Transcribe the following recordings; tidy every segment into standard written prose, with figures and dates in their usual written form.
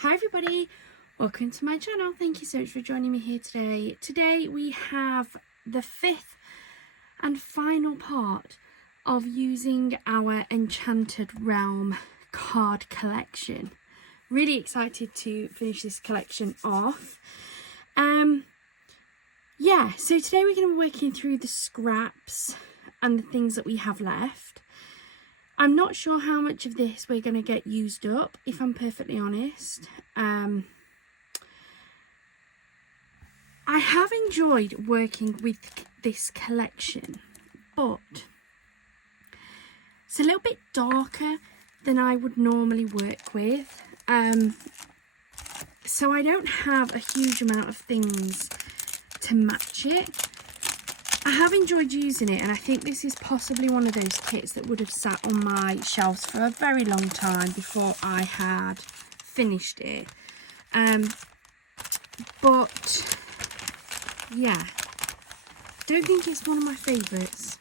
Hi everybody, welcome to my channel. Thank you so much for joining me here today. Today we have the fifth and final part of using our Enchanted Realm card collection. Really excited to finish this collection off. So today we're going to be working through the scraps and the things that we have left. I'm not sure how much of this we're going to get used up, if I'm perfectly honest. I have enjoyed working with this collection, but it's a little bit darker than I would normally work with. So I don't have a huge amount of things to match it. I have enjoyed using it, and I think this is possibly one of those kits that would have sat on my shelves for a very long time before I had finished it. But yeah, don't think it's one of my favourites.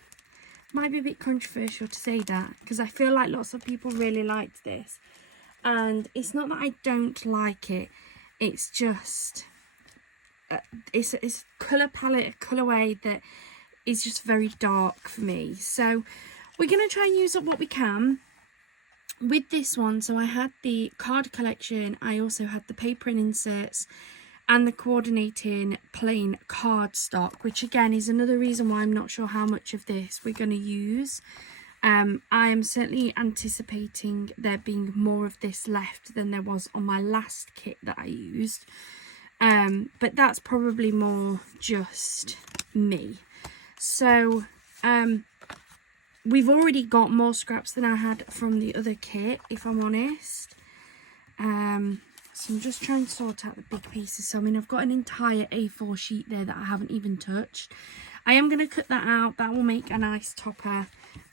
Might be a bit controversial to say that, because I feel like lots of people really liked this, and it's not that I don't like it, it's just it's a colour palette, a colourway that is just very dark for me. So we're going to try and use up what we can with this one. So I had the card collection, I also had the paper and inserts, and the coordinating plain card stock, which again is another reason why I'm not sure how much of this we're going to use. I am certainly anticipating there being more of this left than there was on my last kit that I used, but that's probably more just me. So we've already got more scraps than I had from the other kit, if I'm honest. So I'm just trying to sort out the big pieces. So I mean, I've got an entire A4 sheet there that I haven't even touched. I am going to cut that out. That will make a nice topper.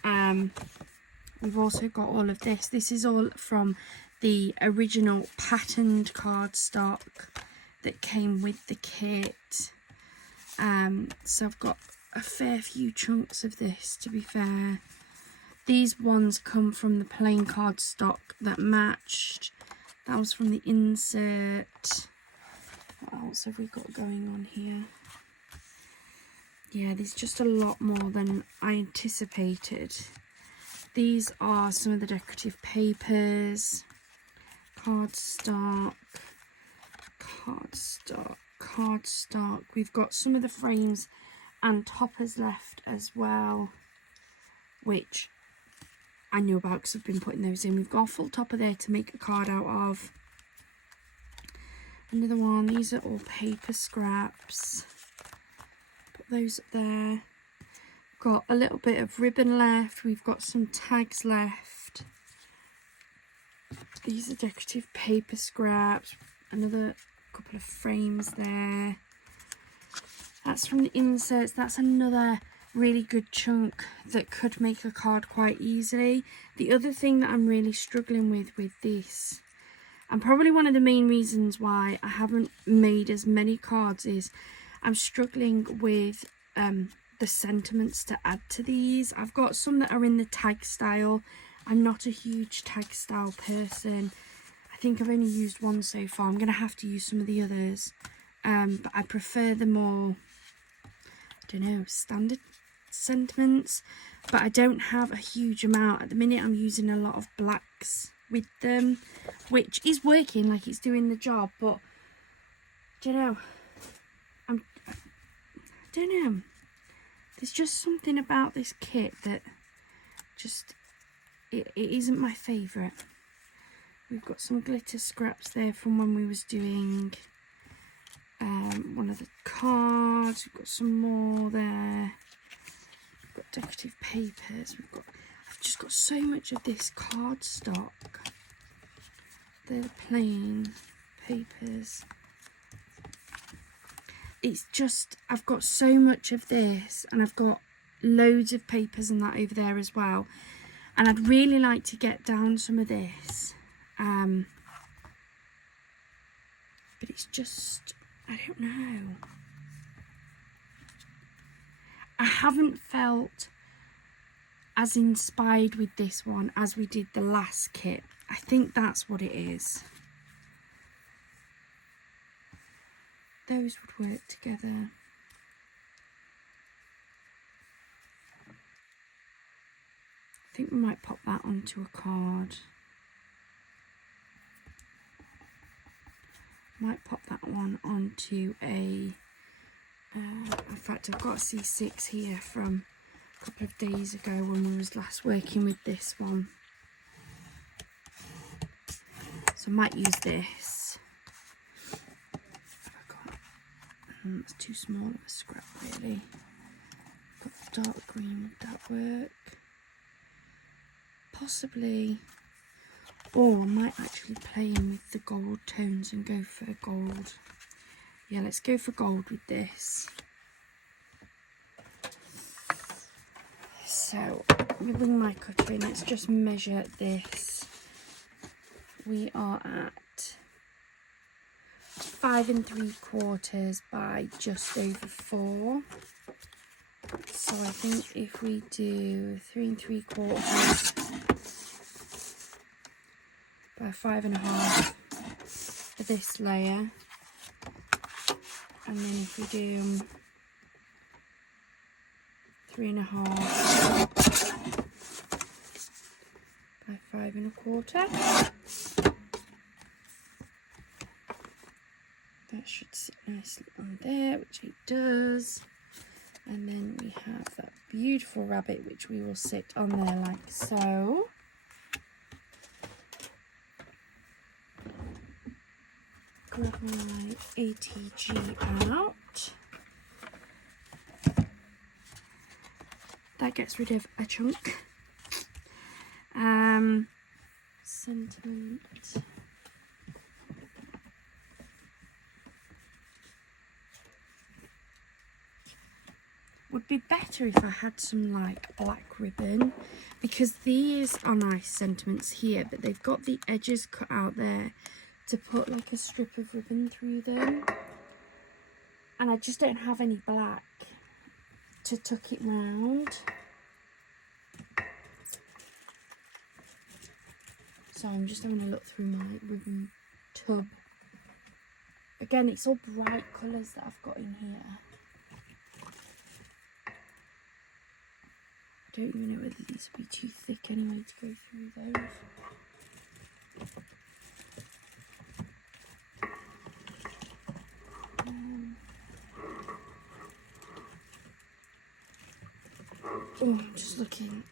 We've also got all of this. This is all from the original patterned cardstock that came with the kit. So I've got a fair few chunks of this, to be fair. These ones come from the plain cardstock that matched. That was from the insert. What else have we got going on here? Yeah, there's just a lot more than I anticipated. These are some of the decorative papers. Cardstock. We've got some of the frames and toppers left as well, which I knew about because I've been putting those in. We've got a full topper there to make a card out of. Another one. These are all paper scraps. Put those up there. Got a little bit of ribbon left. We've got some tags left. These are decorative paper scraps. Another couple of frames there. That's from the inserts. That's another really good chunk that could make a card quite easily. The other thing that I'm really struggling with this, and probably one of the main reasons why I haven't made as many cards, is I'm struggling with the sentiments to add to these. I've got some that are in the tag style. I'm not a huge tag style person. I think I've only used one so far. I'm going to have to use some of the others. But I prefer the more, I don't know, standard sentiments. But I don't have a huge amount. At the minute I'm using a lot of blacks with them, which is working, like it's doing the job. But, I don't know. I don't know. There's just something about this kit that just, it isn't my favourite. We've got some glitter scraps there from when we was doing one of the cards. We've got some more there. We've got decorative papers. I've just got so much of this cardstock. They're the plain papers. It's just, I've got so much of this, and I've got loads of papers and that over there as well. And I'd really like to get down some of this. But it's just, I don't know. I haven't felt as inspired with this one as we did the last kit. I think that's what it is. those would work together. I think we might pop that onto a card. Might pop that one onto a, in fact I've got a C6 here from a couple of days ago when we was last working with this one. So I might use this. It's too small of a scrap really. Got the dark green, would that work? Possibly. Or I might actually play in with the gold tones and go for gold. Yeah, let's go for gold with this. So, let me bring my cutter in. Let's just measure this. We are at 5 3/4 by just over 4. So I think if we do 3 3/4 by 5 1/2 for this layer, and then if we do 3 1/2 by 5 1/4, that should sit nicely on there, which it does. And then we have that beautiful rabbit which we will sit on there like so. Grab my ATG out. That gets rid of a chunk. Sentiment. Would be better if I had some like black ribbon, because these are nice sentiments here, but they've got the edges cut out there to put like a strip of ribbon through them, and I just don't have any black to tuck it round. So I'm just having a look through my ribbon tub. Again, it's all bright colours that I've got in here. I don't even know whether these would be too thick anyway to go through those. Oh, I'm just looking.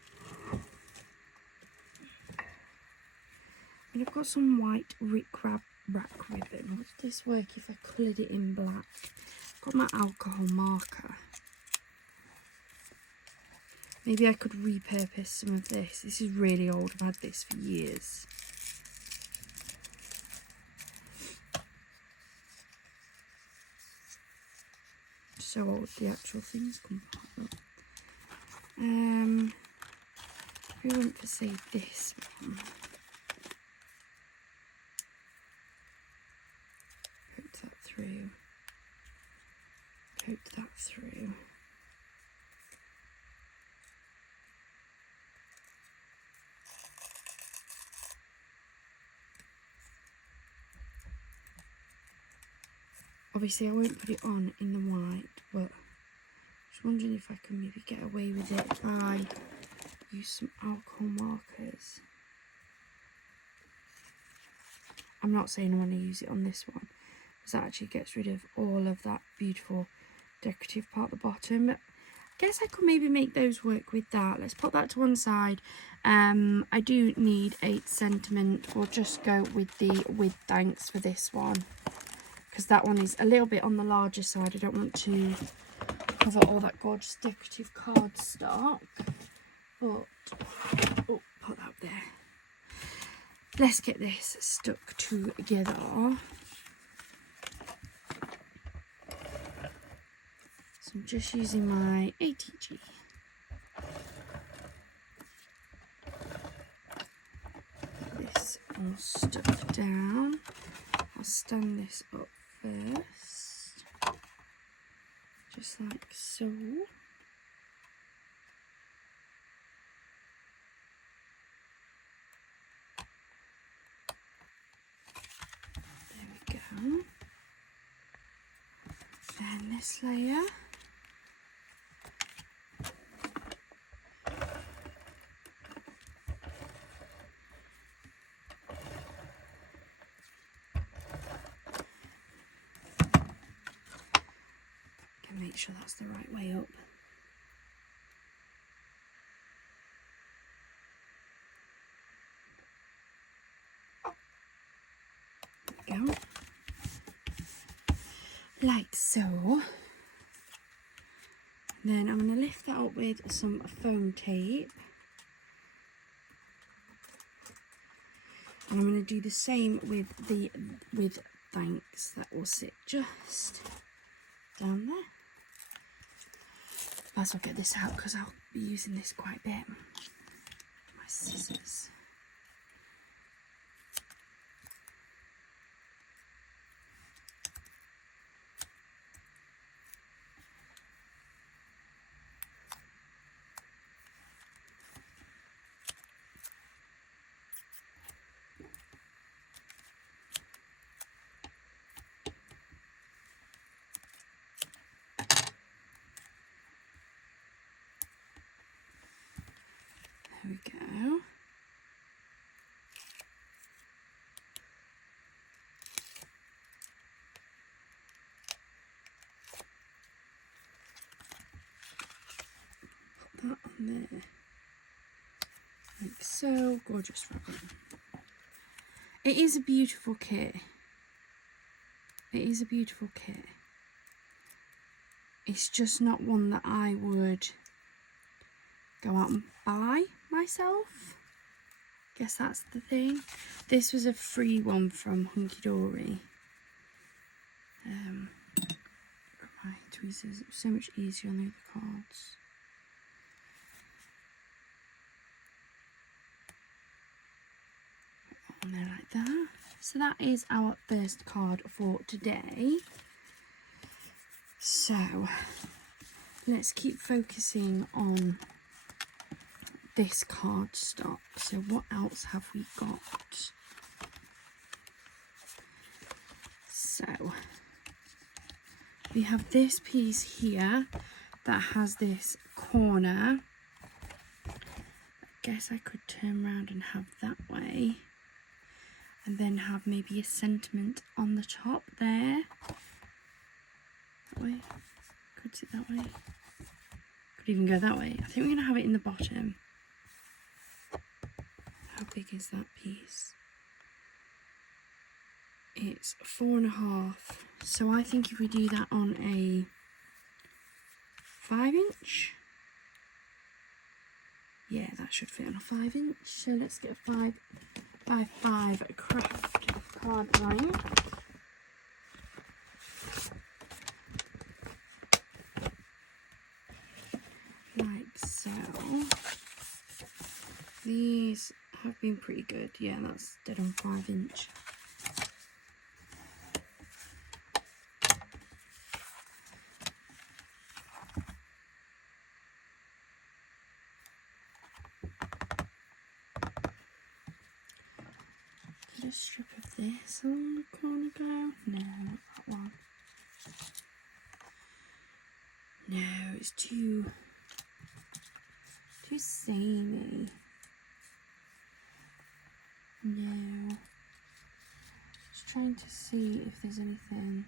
And I've got some white rack ribbon. Would this work if I coloured it in black? I've got my alcohol marker. Maybe I could repurpose some of this. This is really old. I've had this for years. So old the actual things come apart. We went for say this one. Coat that through. Coat that through. Obviously I won't put it on in the white, but I was wondering if I can maybe get away with it if I use some alcohol markers. I'm not saying I want to use it on this one, because that actually gets rid of all of that beautiful decorative part at the bottom. But I guess I could maybe make those work with that. Let's put that to one side. I do need a sentiment. We'll just go with the with thanks for this one, because that one is a little bit on the larger side. I don't want to cover all that gorgeous decorative cardstock, but oh, put that there. Let's get this stuck together. So I'm just using my ATG. Get this all stuck down. I'll stand this up first, just like so. There we go. nice layer. Can make sure that's the right way up. There we go. Like so. Then I'm going to lift that up with some foam tape. And I'm going to do the same with thanks. That will sit just down there. Might as well get this out because I'll be using this quite a bit. My scissors. There we go. Put that on there. Like so. Gorgeous fabric. It is a beautiful kit. It is a beautiful kit. It's just not one that I would go out and buy myself. Guess that's the thing. This was a free one from Hunkydory. My tweezers, it was so much easier on the other cards. Put that on there like that. So that is our first card for today. So let's keep focusing on this card stock. So what else have we got? So we have this piece here that has this corner. I guess I could turn around and have that way, and then have maybe a sentiment on the top there. That way. Could sit that way. Could even go that way. I think we're going to have it in the bottom. How big is that piece? It's 4.5. So I think if we do that on a 5-inch, yeah, that should fit on a 5-inch. So let's get a 5x5 craft card line. Like so. These have been pretty good. Yeah, that's dead on 5-inch. Did a strip of this along the corner go? No, not that one. No, it's too samey. No. Just trying to see if there's anything.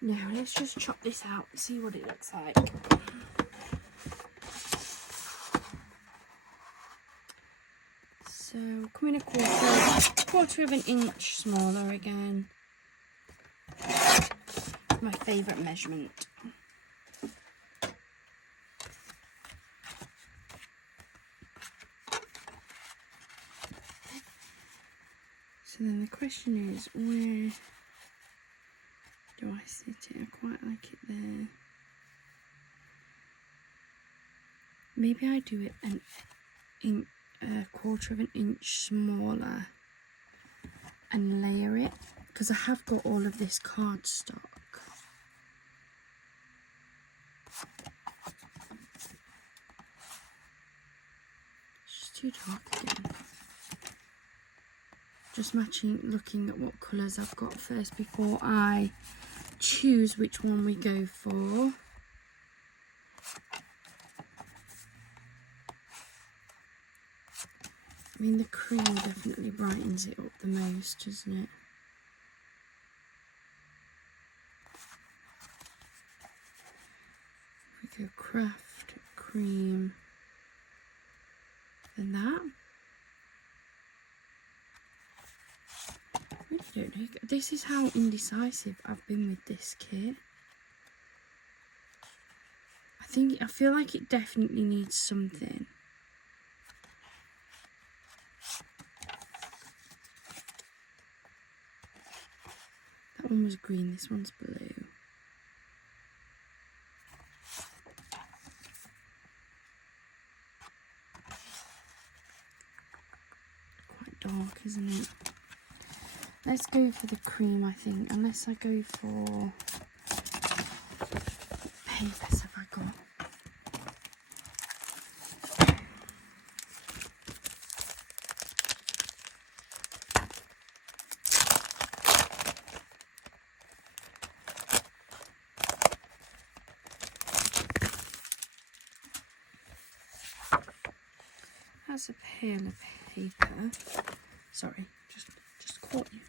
Now let's just chop this out and see what it looks like. So coming a quarter of an inch smaller again. My favourite measurement. So then the question is, where do I sit it? I quite like it there. Maybe I do it a quarter of an inch smaller and layer it, because I have got all of this cardstock. It's just too dark again. Just looking at what colours I've got first before I choose which one we go for. I mean, the cream definitely brightens it up the most, doesn't it? We go craft, cream, then that. I really don't know. This is how indecisive I've been with this kit. I feel like it definitely needs something. That one was green, this one's blue. Quite dark, isn't it? Let's go for the cream, I think, unless I go for papers have I got. That's a pile of paper. Sorry, just caught you.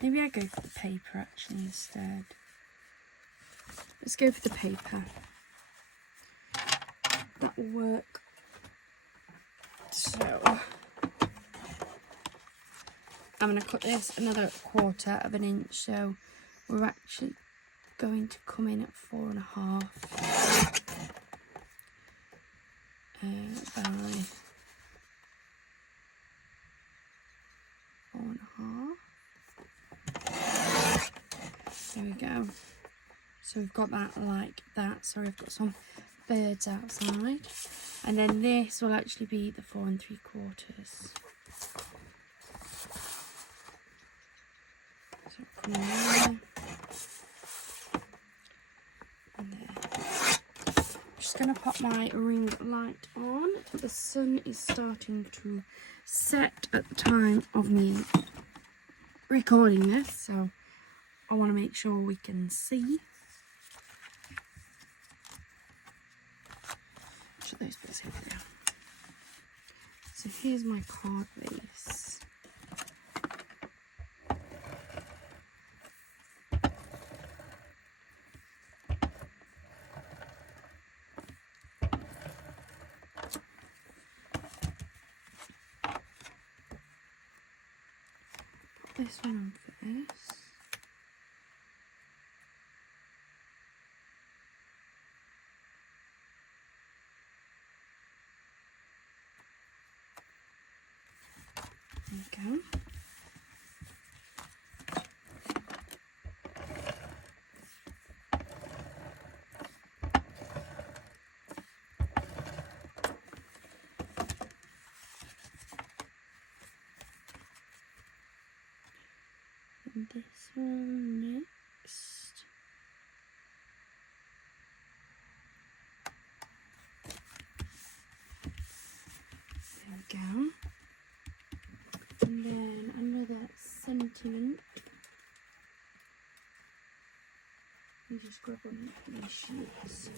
Maybe I go for the paper actually instead. Let's go for the paper. That will work. So I'm going to cut this another 1/4 of an inch. So we're actually going to come in at 4.5 by 4.5. There we go. So we've got that like that. Sorry, I've got some birds outside. And then this will actually be the 4 3/4. So come in there. And there. Just going to pop my ring light on. The sun is starting to set at the time of me recording this, so I want to make sure we can see. Shut those bits over there. So here's my card base. Put this one on for this. There you go. And this one next. There we go. And then another sentiment. You just grab one of these sheets.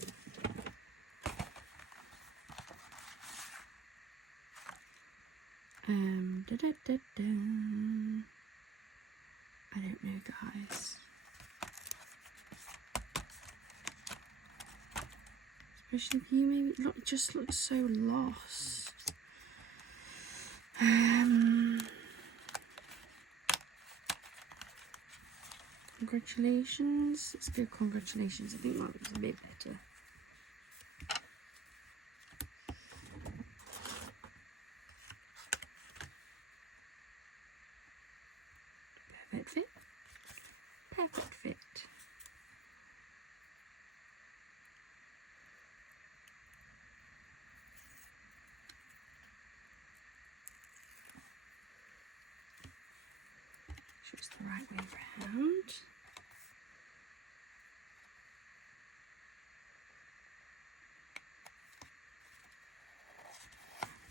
Da -da -da -da. I don't know, guys. Especially for you, maybe. Look, it just looks so lost. Congratulations. Let's go congratulations. I think that was a bit better. Perfect fit. Perfect fit. Just the right way around.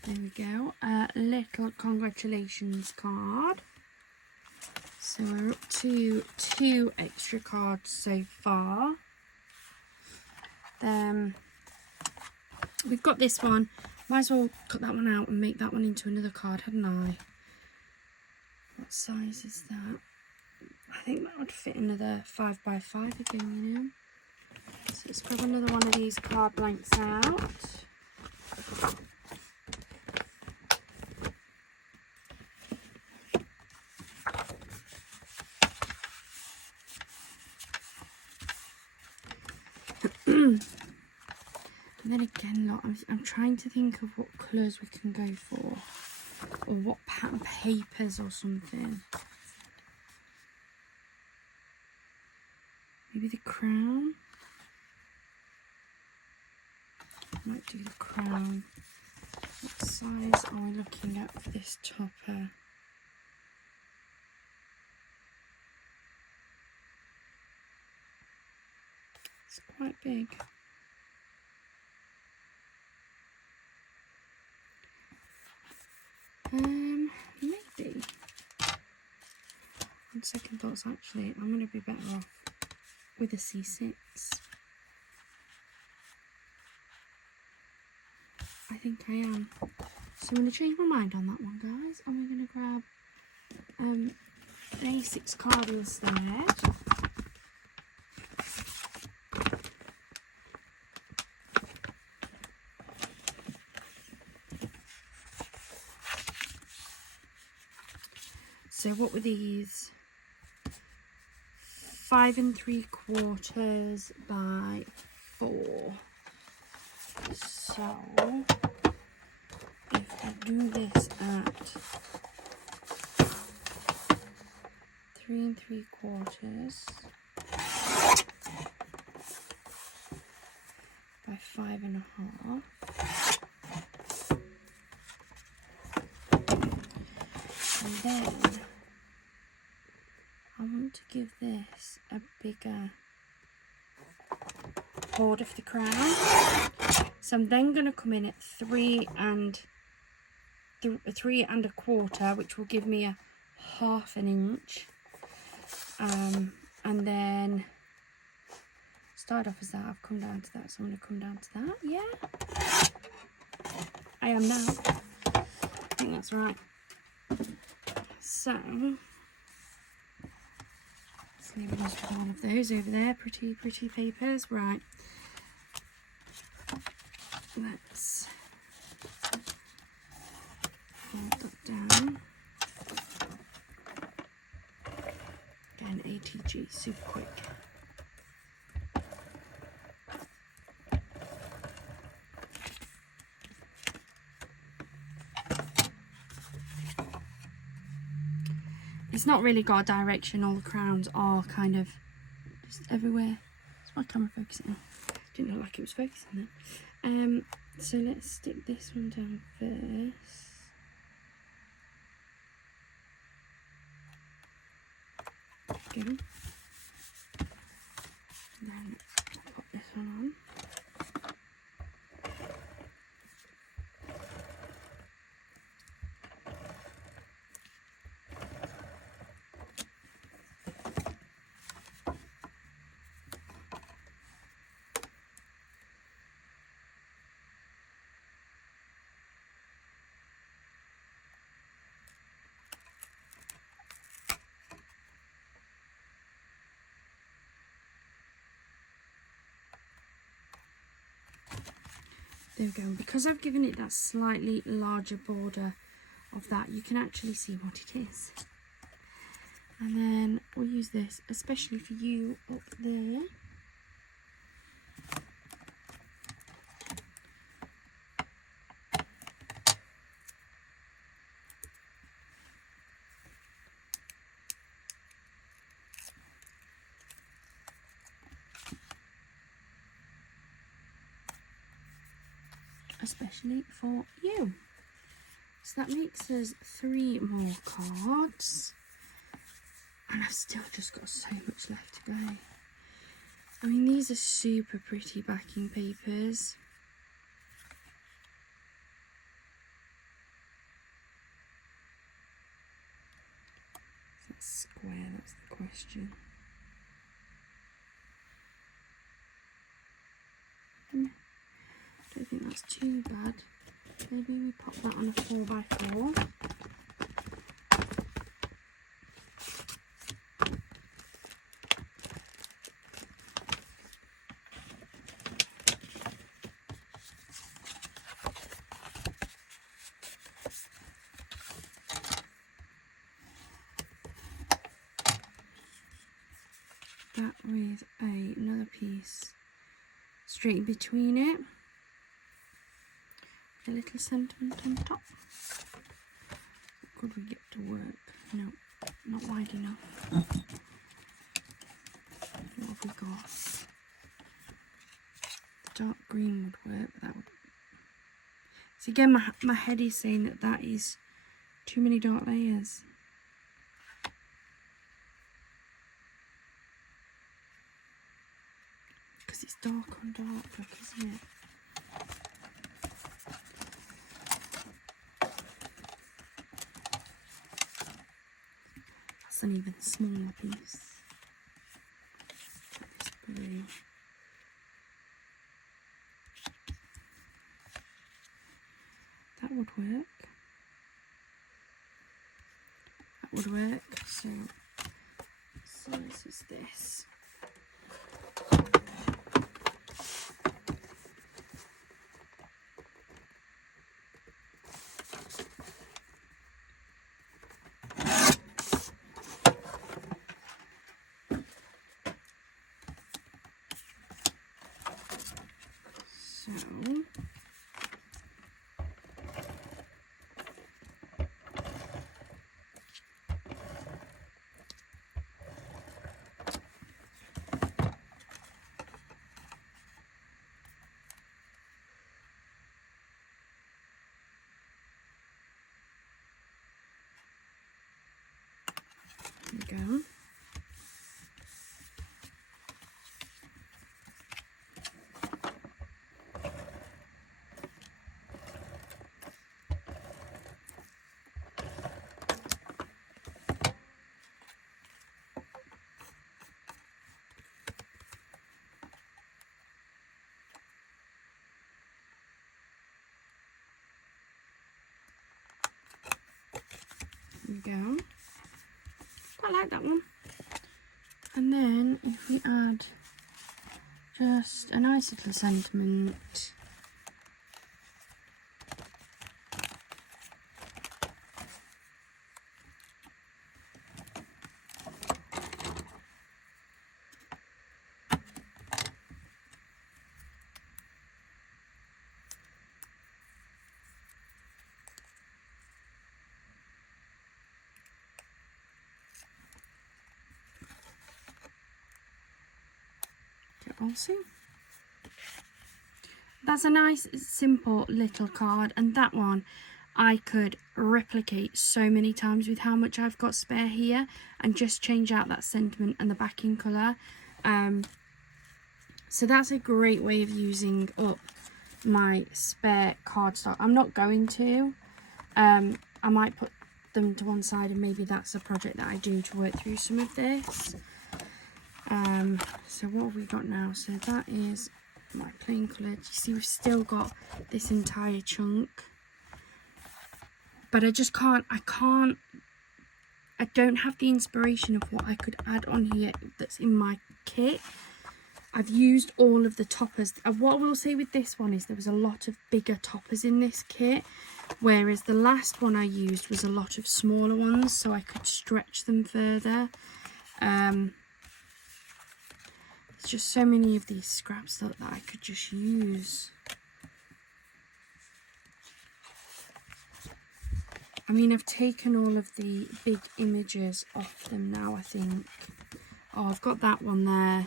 There we go. A little congratulations card. So we're up to 2 extra cards so far. We've got this one. Might as well cut that one out and make that one into another card, hadn't I? What size is that? I think that would fit another 5x5 again, you know. So let's grab another one of these card blanks out. And then again, look, I'm trying to think of what colours we can go for, or what pattern papers or something. Maybe the crown. Might do the crown. What size are we looking at for this topper? It's quite big. Maybe. On second thoughts, actually, I'm going to be better off with a C6. I think I am. So I'm going to change my mind on that one, guys. And we're going to grab an A6 card instead. So what were these? 5 3/4 by 4. So if I do this at 3 3/4 by 5 1/2. And then I want to give this a bigger border for the crown. So I'm then going to come in at 3 3/4, which will give me a 1/2 inch. And then start off as that. I've come down to that, so I'm going to come down to that. Yeah, I am now. I think that's right. So let's leave it with all of those over there. Pretty papers. Right. Let's fold that down. Again, ATG, super quick. It's not really got a direction. All the crowns are kind of just everywhere. Is my camera focusing? Didn't look like it was focusing then. So let's stick this one down first. Go. And then pop this one on. There we go. And because I've given it that slightly larger border of that, you can actually see what it is. And then we'll use this, especially for you up there. Especially for you. So that makes us 3 more cards, and I've still just got so much left to go. I mean, these are super pretty backing papers. question. Don't think that's too bad. Maybe we pop that on a 4x4. That with another piece straight in between it. A little sentiment on top. Could we get to work? No, not wide enough. What have we got? The dark green would work, but that would... So again, my head is saying that that is too many dark layers. Because it's dark on dark, look, isn't it? That's an even smaller piece. This blue. That would work. That would work. So, size is this. There we go. There we go. Quite like that one. And then if we add just a nice little sentiment. Also, that's a nice simple little card, and that one I could replicate so many times with how much I've got spare here, and just change out that sentiment and the backing colour. So that's a great way of using up my spare cardstock. I'm not going to. I might put them to one side, and maybe that's a project that I do to work through some of this. So what have we got now? So that is my plain colour. You see, we've still got this entire chunk, but I don't have the inspiration of what I could add on here that's in my kit. I've used all of the toppers. What I will say with this one is there was a lot of bigger toppers in this kit, whereas the last one I used was a lot of smaller ones, so I could stretch them further. Just so many of these scraps that I could just use. I mean, I've taken all of the big images off them now, I think. Oh, I've got that one there.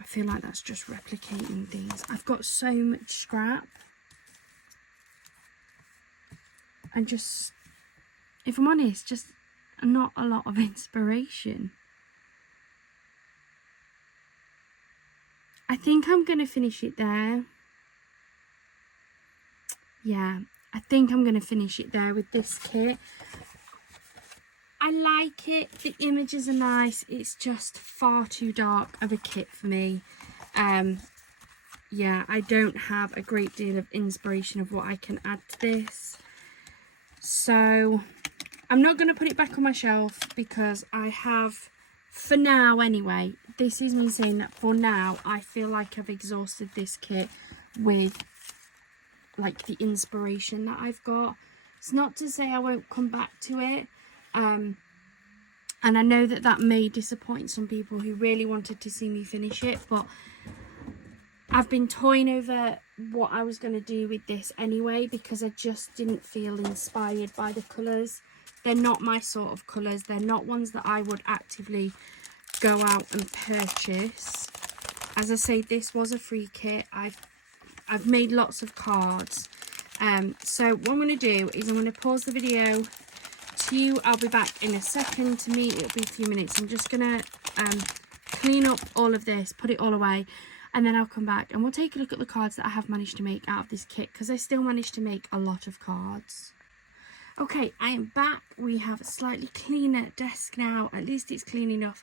I feel like that's just replicating things. I've got so much scrap. And just, if I'm honest, just not a lot of inspiration. I think I'm going to finish it there. Yeah, I think I'm going to finish it there with this kit. I like it. The images are nice. It's just far too dark of a kit for me. Yeah, I don't have a great deal of inspiration of what I can add to this. So I'm not going to put it back on my shelf because I have, for now anyway, this is me saying that for now, I feel like I've exhausted this kit with like the inspiration that I've got. It's not to say I won't come back to it. And I know that that may disappoint some people who really wanted to see me finish it, but I've been toying over what I was going to do with this anyway because I just didn't feel inspired by the colours. They're not my sort of colours. They're not ones that I would actively go out and purchase. As I say, this was a free kit. I've made lots of cards. So what I'm going to do is I'm going to pause the video to you. I'll be back in a second. To me, it'll be a few minutes. I'm just going to clean up all of this, put it all away. And then I'll come back and we'll take a look at the cards that I have managed to make out of this kit because I still managed to make a lot of cards. Okay, I am back. We have a slightly cleaner desk now. At least it's clean enough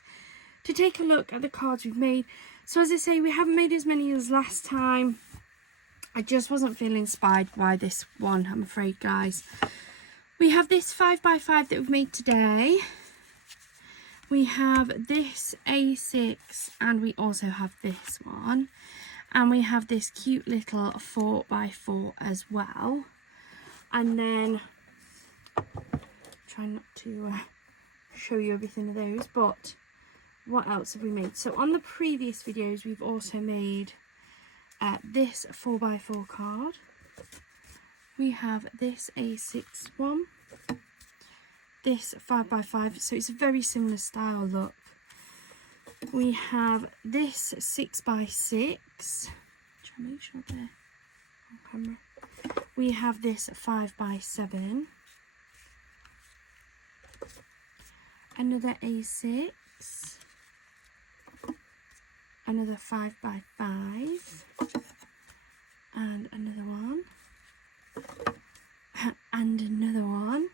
to take a look at the cards we've made. So as I say, we haven't made as many as last time. I just wasn't feeling inspired by this one, I'm afraid, guys. We have this 5x5 that we've made today. We have this A6 and we also have this one. And we have this cute little 4x4 as well. And then, try not to show you everything of those, but what else have we made? So on the previous videos, we've also made this 4x4 card. We have this A6 one. This 5x5, so it's a very similar style look. We have this 6x6. Try to make sure they're on camera. We have this 5x7. Another A6. Another 5x5. And another one. And another one.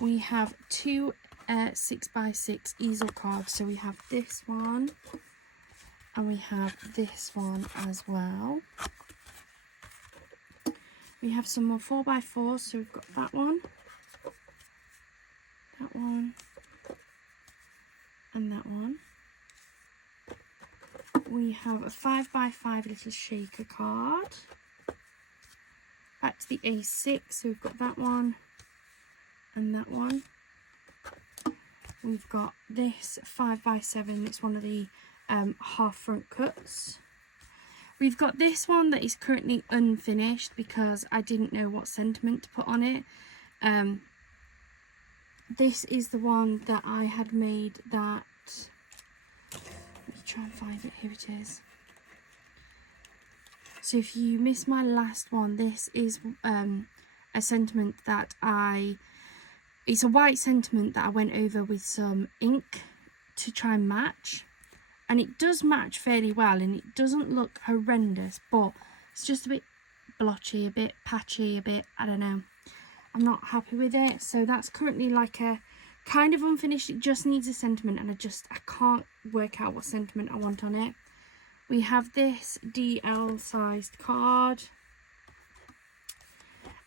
We have two 6x6 easel cards. So we have this one and we have this one as well. We have some more 4x4s. So we've got that one, and that one. We have a 5x5 little shaker card. Back to the A6. So we've got that one. And that one. We've got this 5x7. It's one of the half front cuts. We've got this one that is currently unfinished because I didn't know what sentiment to put on it. This is the one that I had made that, let me try and find it, here it is. So if you missed my last one, this is a sentiment that it's a white sentiment that I went over with some ink to try and match. And it does match fairly well and it doesn't look horrendous, but it's just a bit blotchy, a bit patchy, a bit, I don't know. I'm not happy with it. So that's currently like a kind of unfinished. It just needs a sentiment and I can't work out what sentiment I want on it. We have this DL sized card.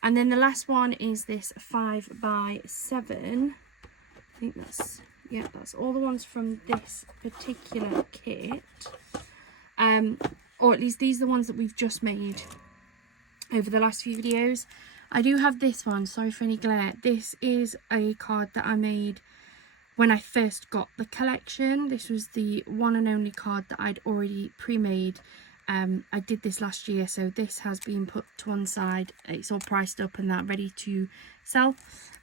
And then the last one is this 5x7. I think that's, yeah, that's all the ones from this particular kit. Or at least these are the ones that we've just made over the last few videos. I do have this one, sorry for any glare. This is a card that I made when I first got the collection. This was the one and only card that I'd already pre-made. I did this last year, so this has been put to one side. It's all priced up and that, ready to sell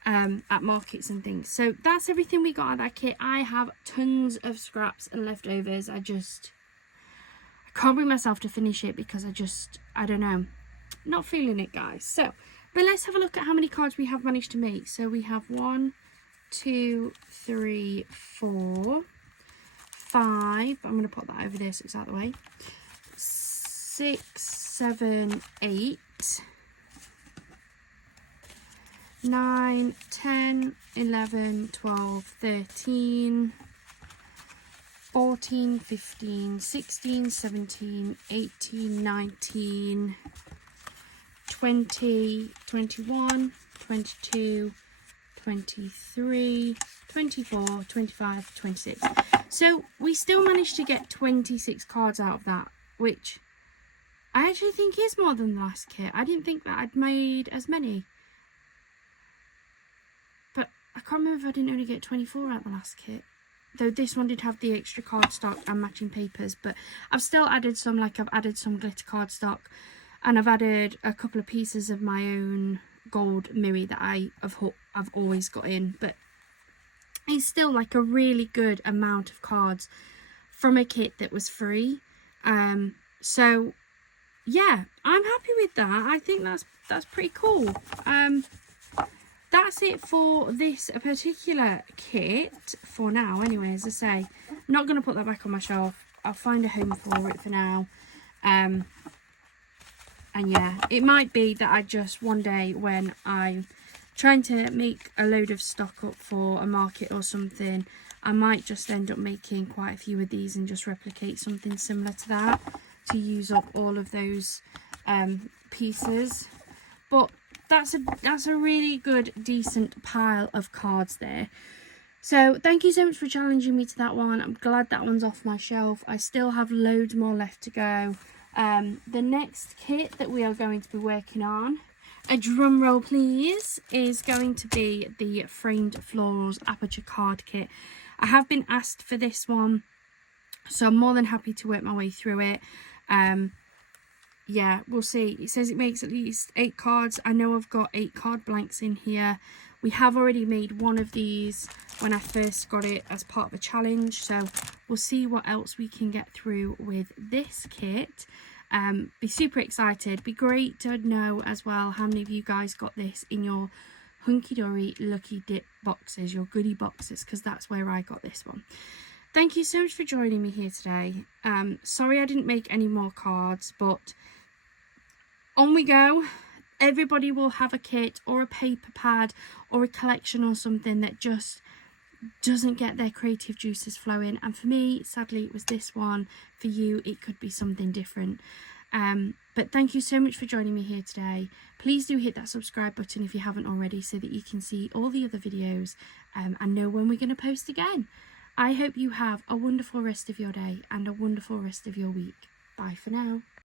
at markets and things. So that's everything we got out of that kit. I have tons of scraps and leftovers. I can't bring myself to finish it because I don't know, not feeling it, guys. So, but let's have a look at how many cards we have managed to make. So we have 1, 2, 3, 4, 5. I'm going to put that over there so it's out of the way. 6, 7, 8, 9, 10, 11, 12, 13, 14, 15, 16, 17, 18, 19, 20, 21, 22, 23, 24, 25, 26. So we still managed to get 26 cards out of that, which I actually think is more than the last kit. I didn't think that I'd made as many. But I can't remember if I didn't only get 24 out of the last kit. Though this one did have the extra cardstock and matching papers. But I've still added some, like I've added some glitter cardstock. And I've added a couple of pieces of my own gold mirror that I've always got in. But it's still like a really good amount of cards from a kit that was free. So yeah, I'm happy with that. I think that's pretty cool. That's it for this particular kit for now. Anyway, as I say, I'm not going to put that back on my shelf. I'll find a home for it for now. And yeah, it might be that I just one day when I'm trying to make a load of stock up for a market or something, I might just end up making quite a few of these and just replicate something similar to that to use up all of those pieces. But that's a really good, decent pile of cards there. So thank you so much for challenging me to that one. I'm glad that one's off my shelf. I still have loads more left to go. The next kit that we are going to be working on, a drum roll please, is going to be the Framed Florals Aperture Card Kit. I have been asked for this one, so I'm more than happy to work my way through it. Yeah, we'll see. It says it makes at least 8 cards. I know I've got 8 card blanks in here. We have already made one of these when I first got it as part of a challenge, so we'll see what else we can get through with this kit. Be super excited. Be great to know as well how many of you guys got this in your Hunkydory Lucky Dip boxes, your goodie boxes, because that's where I got this one. Thank you so much for joining me here today. Sorry I didn't make any more cards, but on we go. Everybody will have a kit or a paper pad or a collection or something that just doesn't get their creative juices flowing. And for me, sadly, it was this one. For you, it could be something different. But thank you so much for joining me here today. Please do hit that subscribe button if you haven't already, so that you can see all the other videos and know when we're going to post again. I hope you have a wonderful rest of your day and a wonderful rest of your week. Bye for now.